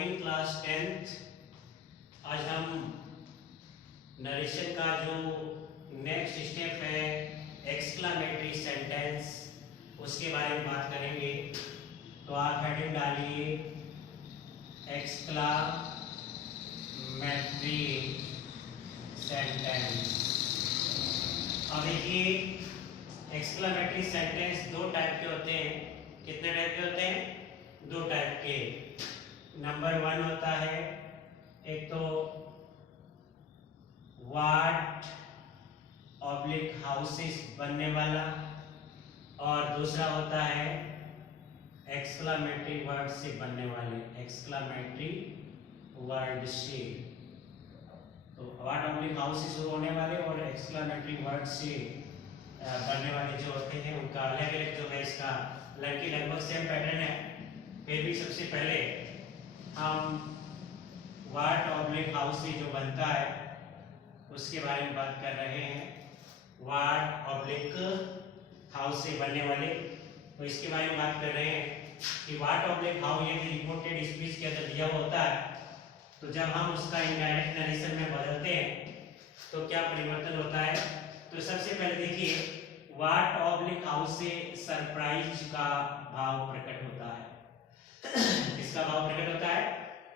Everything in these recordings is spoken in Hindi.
Morning class 10th। आज हम नरेशन का जो नेक्स्ट स्टेप है एक्सक्लामेटरी सेंटेंस उसके बारे में बात करेंगे। तो आप हेडिंग डालिए एक्सक्लामेटरी सेंटेंस। अब देखिए एक्सक्लामेटरी सेंटेंस दो टाइप के होते हैं। कितने टाइप के होते हैं? दो टाइप के। नंबर 1 होता है एक तो व्हाट ऑब्लिक हाउसेस बनने वाला, और दूसरा होता है एक्सक्लामेटरी वर्ड से बनने वाले, एक्सक्लामेटरी वर्ड से। तो व्हाट ऑब्लिक हाउस से शुरू होने वाले और एक्सक्लामेटरी वर्ड से बनने वाले जो होते हैं उनका अलग अलग जो है इसका लगभग सेम पैटर्न है। फिर भी सबसे पहले हम व्हाट ऑब्लिक हाउस से जो बनता है उसके बारे में बात कर रहे हैं। व्हाट ऑब्लिक हाउस से बनने वाले, तो इसके बारे में बात कर रहे हैं कि व्हाट ऑब्लिक हाउ यदि रिपोर्टेड स्पीच के अंदर दिया होता है तो जब हम उसका इनडायरेक्ट नरेशन में बदलते हैं तो क्या परिवर्तन होता है। तो सबसे पहले देखिए व्हाट ऑब्लिक हाउस से सरप्राइज का भाव प्रकट होता है। किसका भाव प्रकट होता है?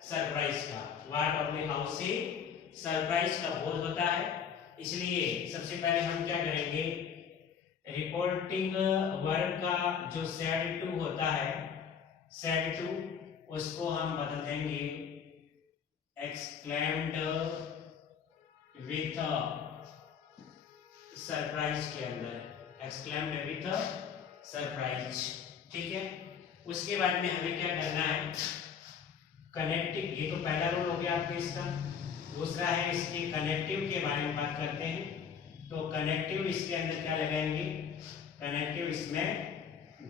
सरप्राइज का। व्हाट ऑब्लिक हाउस से सरप्राइज का बोध होता है। इसलिए सबसे पहले हम क्या करेंगे, रिपोर्टिंग वर्ब का जो सैड टू होता है, सैड टू, उसको हम बदल देंगे एक्सक्लेम्ड विथ सरप्राइज के अंदर, एक्सक्लेम्ड विथ सरप्राइज। ठीक है। उसके बाद में हमें क्या करना है, कनेक्टिव, ये तो पहला रूल हो गया आपके इसका। दूसरा है इसके कनेक्टिव के बारे में बात करते हैं। तो कनेक्टिव इसके अंदर क्या लगाएंगे, कनेक्टिव इसमें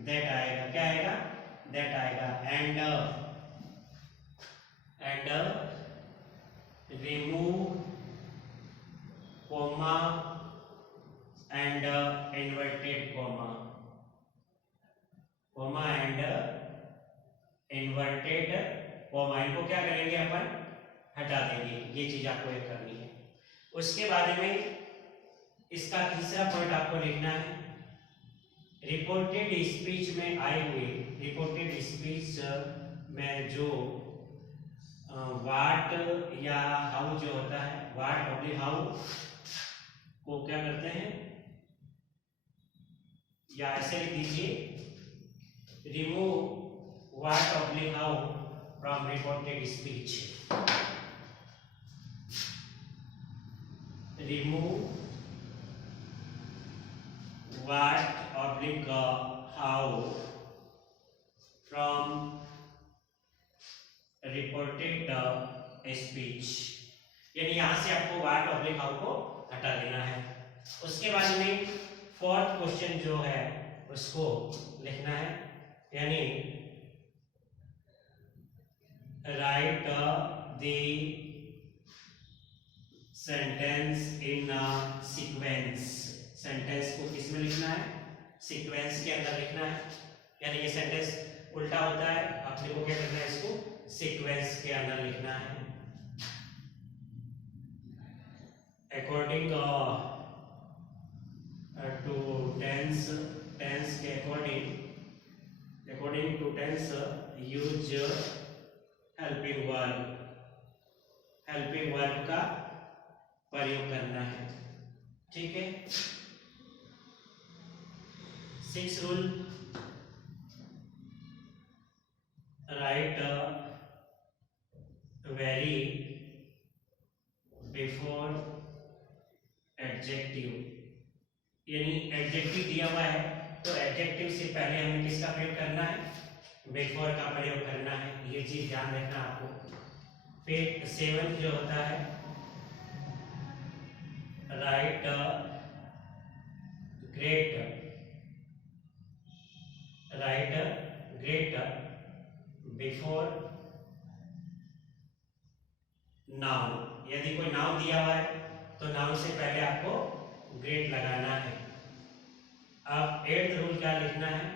दैट आएगा। क्या आएगा? दैट आएगा। And remove comma and inverted comma, comma and inverted comma, इनको क्या करेंगे अपन? हटा देंगे। ये चीज आपको एक करनी है। उसके बाद में इसका तीसरा पॉइंट आपको लिखना है, रिपोर्टेड स्पीच में आए हुए, रिपोर्टेड स्पीच में जो व्हाट या हाउ जो होता है, व्हाट ऑब्लिक हाउ को क्या करते हैं, या ऐसे लिख दीजिए remove what oblique how from reported speech, remove what oblique how from reported speech, यानी यहां से आपको व्हाट ऑब्लिक हाउ को हटा देना है। उसके बाद में फोर्थ क्वेश्चन जो है उसको लिखना है, यानी right the sentence in sequence. Sentence को किस में लिखना है? सीक्वेंस के अंदर लिखना है। यानी ये सेंटेंस उल्टा होता है, आपने को क्या करना है, इसको सीक्वेंस के अंदर लिखना है। अकॉर्डिंग टू टेंस, टेंस के according, according to tense use helping verb, helping verb का प्रयोग करना है। ठीक है। 6 rule, write very before adjective, यानी एडजेक्टिव दिया हुआ है तो एडजेक्टिव से पहले हमें किसका प्रयोग करना है? बिफोर का प्रयोग करना है। ये चीज ध्यान रखना आपको। फिर 7 जो होता है, right great, right great before noun. यदि कोई नाउन दिया हुआ है तो नाउन से पहले आपको ग्रेट लगाना है। अब 8th रूल क्या लिखना है,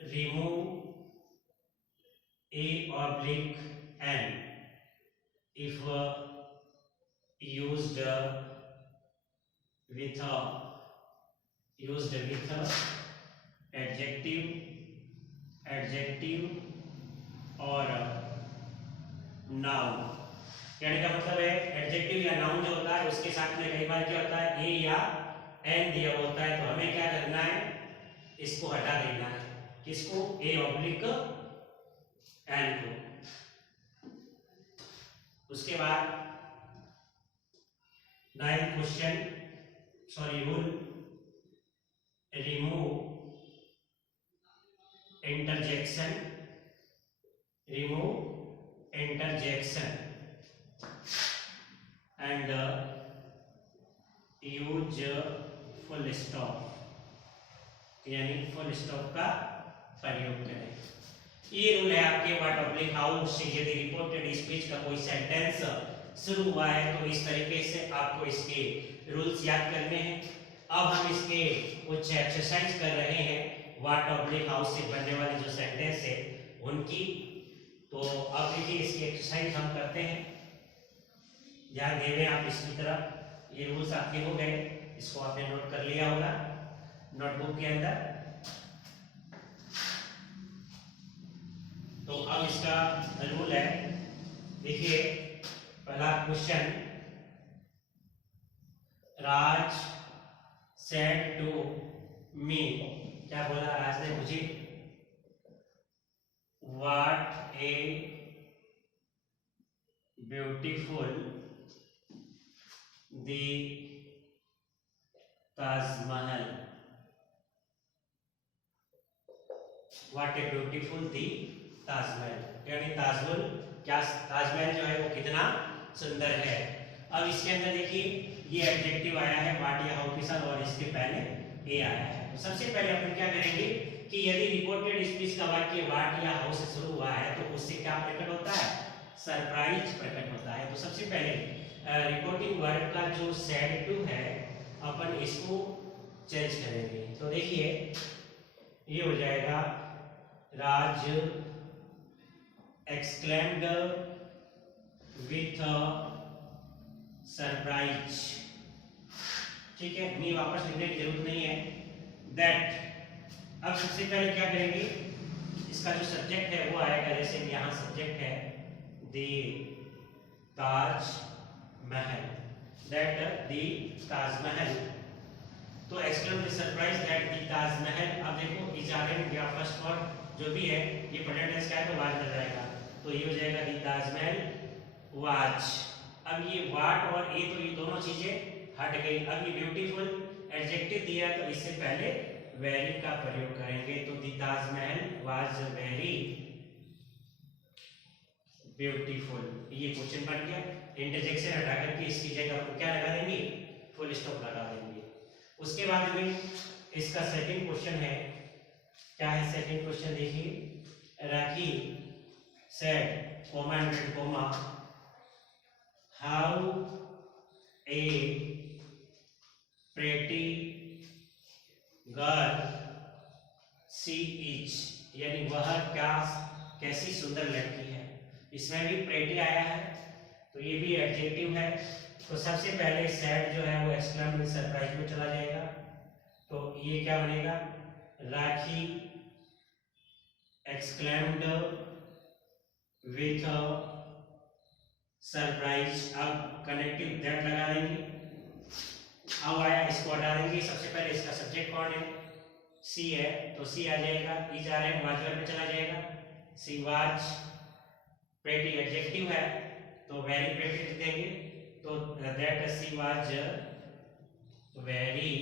remove A oblique N if used with adjective और नाउन। कहने का मतलब है एडजेक्टिव या नाउन जो होता है उसके साथ में कई बार क्या होता है ए या एन दिया होता है, तो हमें क्या करना है, इसको हटा देना है। किसको? ए ऑब्लिक एन को। उसके बाद 9th question, sorry rule, remove interjection and use full stop, यानी फुल स्टॉप का प्रयोग करें। ये रूल है आपके व्हाट ऑब्लिक हाउ से यदि रिपोर्टेड स्पीच का कोई सेंटेंस शुरू हुआ है तो इस तरीके से आपको इसके रूल्स याद करने हैं। अब हम इसके कुछ एक्सरसाइज कर रहे हैं व्हाट ऑब्लिक हाउ से बनने वाले जो सेंटेंस है उनकी। तो अब देखिए इसकी एक्सरसाइज हम करते हैं, ध्यान देंगे आप इसकी तरफ। ये रूल्स आपके हो गए, इसको आपने नोट कर लिया होगा नोटबुक के अंदर। तो अब इसका रूल है, देखिए पहला question, Raj said to me, क्या बोला राज ने मुझे, what a beautiful the Taj Mahal, what a beautiful the Taj Mahal, यानी ताजमहल, क्या ताजमहल जो है वो कितना सुंदर है। अब इसके अंदर देखिए ये एडजेक्टिव आया है व्हाट या हाउ के साथ और इसके पहले ए आया है। तो सबसे पहले अपन क्या करेंगे कि यदि रिपोर्टेड स्पीच का वाक्य व्हाट या हाउ से शुरू हुआ है तो उससे क्या प्रकट होता है, सरप्राइज प्रकट होता है। तो सबसे पहले रिपोर्टिंग वर्ड का जो सैड टू है अपन इसको चेंज करेंगे। तो देखिए ये हो जाएगा राज exclaimed with सरप्राइज, ठीक है, मी वापस लिखने की जरूरत नहीं है। दैट, अब सबसे पहले क्या करेंगे, इसका जो सब्जेक्ट है वो आएगा, जैसे यहाँ सब्जेक्ट है दी ताज महल, दैट दी ताजमहल। तो exclaim with surprise that the Taj Mahal. अब देखो इजारन या फर्स्ट वर्ड जो भी है ये प्रेजेंट टेंस का है तो वाज लग जाएगा, तो ये हो जाएगा दी ताजमहल वाज। अब ये वाट और ए तो ये दोनों चीजें हट गई। अब ये ब्यूटीफुल एडजेक्टिव दिया तो इससे पहले वेरी का प्रयोग करेंगे, तो दी ताजमहल वाज वेरी ब्यूटीफुल। ये क्वेश्चन बन गया। इंटरजेक्शन हटा करके इसकी जगह पर क्या लगा देंगे, फुल स्टॉप लगा देंगे। उसके बाद में इसका सेकंड क्वेश्चन है, क्या है सेकंड क्वेश्चन, देखिए Rakhi said comma and comma how a pretty girl she is, यानी वह क्या कैसी सुंदर लड़की है। इसमें भी प्रेटी आया है तो ये भी एडजेक्टिव है। तो सबसे पहले सैड जो है वो एक्सक्लेम विद सरप्राइज में चला जाएगा, तो ये क्या बनेगा, राखी एक्सक्लेम्ड विथ सरप्राइज। अब कनेक्टिव दैट लगा देंगे, अब आया इसको हटा देंगे। सबसे पहले इसका सब्जेक्ट कौन है, सी है, तो सी आ जाएगा, ई जा रहे हैं वाज में चला जाएगा, सी वाज। प्रेटी एडजेक्टिव है तो वेरी प्रेटी लिख देंगे, तो that she was very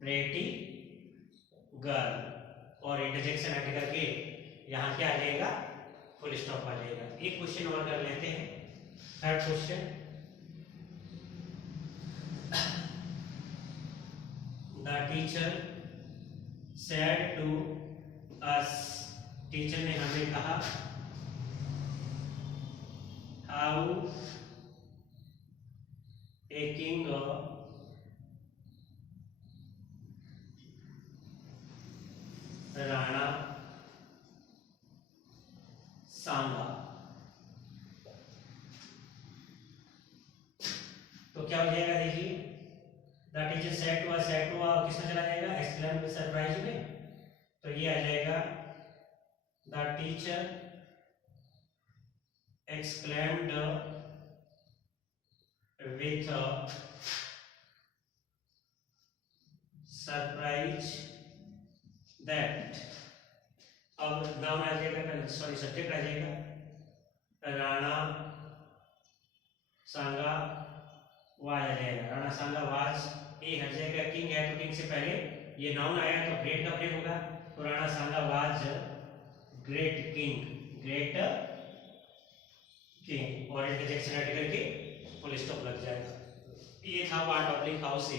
pretty girl, और इंटरजेक्शन हट करके यहाँ क्या आ जाएगा, फुल स्टॉप आ जाएगा। एक क्वेश्चन और कर लेते हैं, third question, the teacher said to us, teacher ने हमें कहा, how a king Rana Sanga. तो क्या हो जाएगा देखिए, द टीचर सेड टू किसमें चला जाएगा, एक्सक्लेम विद सरप्राइज में। तो ये आ जाएगा the teacher exclaimed with surprise that। अब नाउन आ जाएगा, सॉरी सब्जेक्ट आ जाएगा, राणा सांगा वाज आ जाएगा, राणा सांगा वाज ए हट जाएगा, किंग है तो किंग से पहले ये नाउन आया तो ग्रेट का प्रयोग होगा, तो Rana Sanga was great king, great king, और इंटरजेक्शन ऐड करके फुल स्टॉप लग जाएगा। ये था व्हाट पब्लिक हाउस से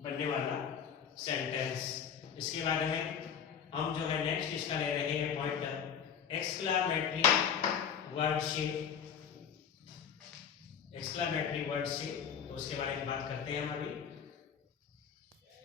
बनने वाला सेंटेंस। इसके बारे में हम जो है नेक्स्ट इसका ले रहे हैं पॉइंट एक्सक्लामेटरी वर्डशिप, एक्सक्लामेटरी वर्डशिप। तो उसके बारे में बात करते हैं हम अभी।